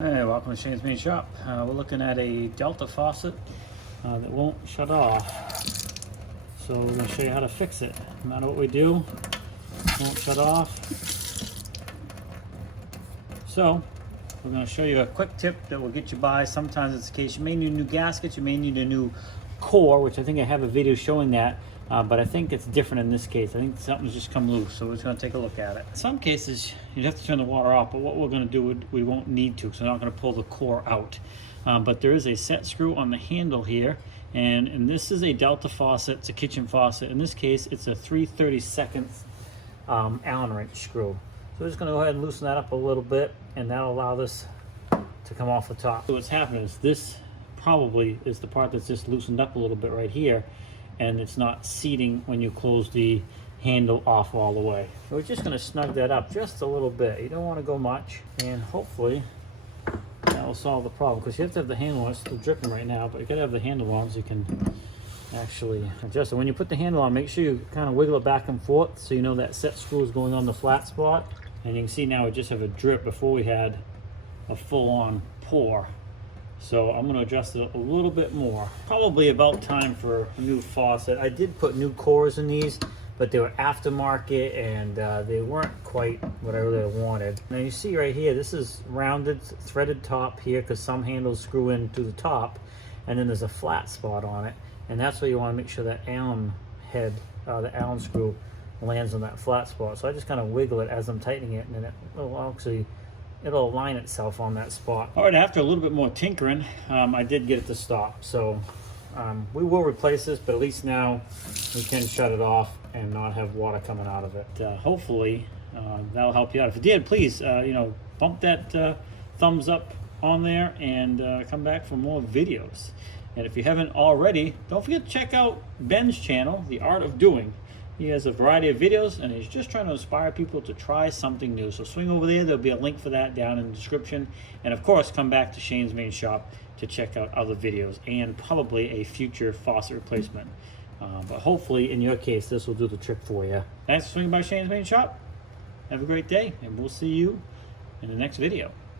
Hey, welcome to Shane's Main Shop. We're looking at a Delta faucet that won't shut off. So we're going to show you how to fix it. No matter what we do, it won't shut off. So we're going to show you a quick tip that will get you by. Sometimes it's the case you may need a new gasket, you may need a new core, which I think I have a video showing that. But I think it's different in this case. I think something's just come loose, so we're just going to take a look at it. In some cases, you'd have to turn the water off, but what we're going to do, we won't need to, so we're not going to pull the core out. But there is a set screw on the handle here, and this is a Delta faucet. It's a kitchen faucet. In this case, it's a 3/32 Allen wrench screw. So we're just going to go ahead and loosen that up a little bit, and that'll allow this to come off the top. So what's happening is this probably is the part that's just loosened up a little bit right here, and it's not seating when you close the handle off all the way. So we're just going to snug that up just a little bit. You don't want to go much, and hopefully that will solve the problem, because you have to have the handle on. It's still dripping right now, but you got to have the handle on so you can actually adjust it. When you put the handle on, make sure you kind of wiggle it back and forth so you know that set screw is going on the flat spot. And you can see now we just have a drip before we had a full-on pour. So I'm going to adjust it a little bit more. Probably about time for a new faucet. I did put new cores in these, but they were aftermarket and they weren't quite what I really wanted. Now you see right here, this is rounded, threaded top here, because some handles screw in to the top, and then there's a flat spot on it, and that's where you want to make sure that Allen head, the Allen screw, lands on that flat spot. So I just kind of wiggle it as I'm tightening it, and then it'll align itself on that spot. All right, after a little bit more tinkering, I did get it to stop. So we will replace this, but at least now we can shut it off and not have water coming out of it. Hopefully that'll help you out. If it did, please, bump that thumbs up on there and come back for more videos. And if you haven't already, don't forget to check out Ben's channel, The Art of Doing. He has a variety of videos, and he's just trying to inspire people to try something new. So swing over there. There'll be a link for that down in the description. And of course, come back to Shane's Main Shop to check out other videos and probably a future faucet replacement. But hopefully, in your case, this will do the trick for you. Thanks for swinging by Shane's Main Shop. Have a great day, and we'll see you in the next video.